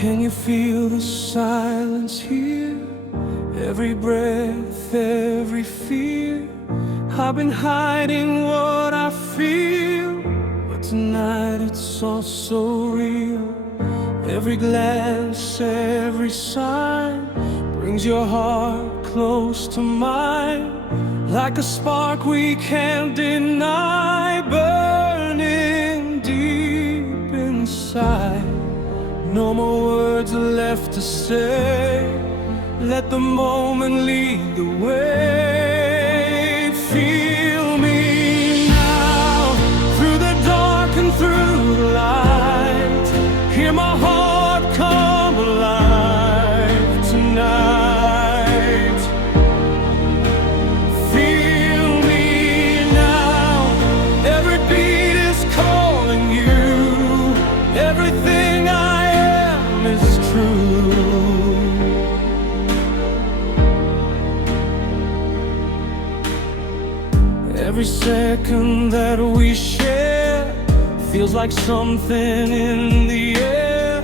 Can you feel the silence here? Every breath, every fear. I've been hiding what I feel, but tonight it's all so real. Every glance, every sign brings your heart close to mine, like a spark we can't deny, burning deep inside. No more words left to say. Let the moment lead the way. Feel me now, through the dark and through the light. Hear my heart come alive tonight. Feel me now, every beat is calling you. Everything I am is true. Every second that we share feels like something in the air,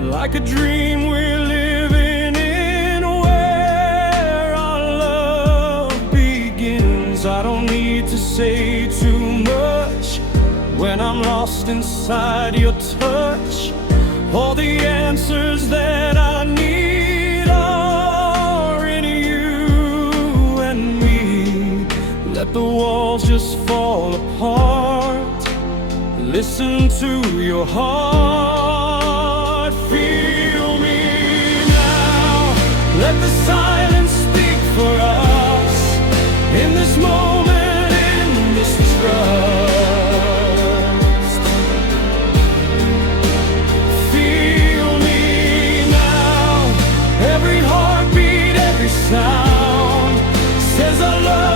like a dream we're living in, where our love begins. I don't need to say too much when I'm lost inside your touch. All the answers that I need are in you and me. Let the walls just fall apart. Listen to your heart. Feel me now. Let the silence speak for us in this moment, in this trust. Feel me now. Every heartbeat, every sound says I love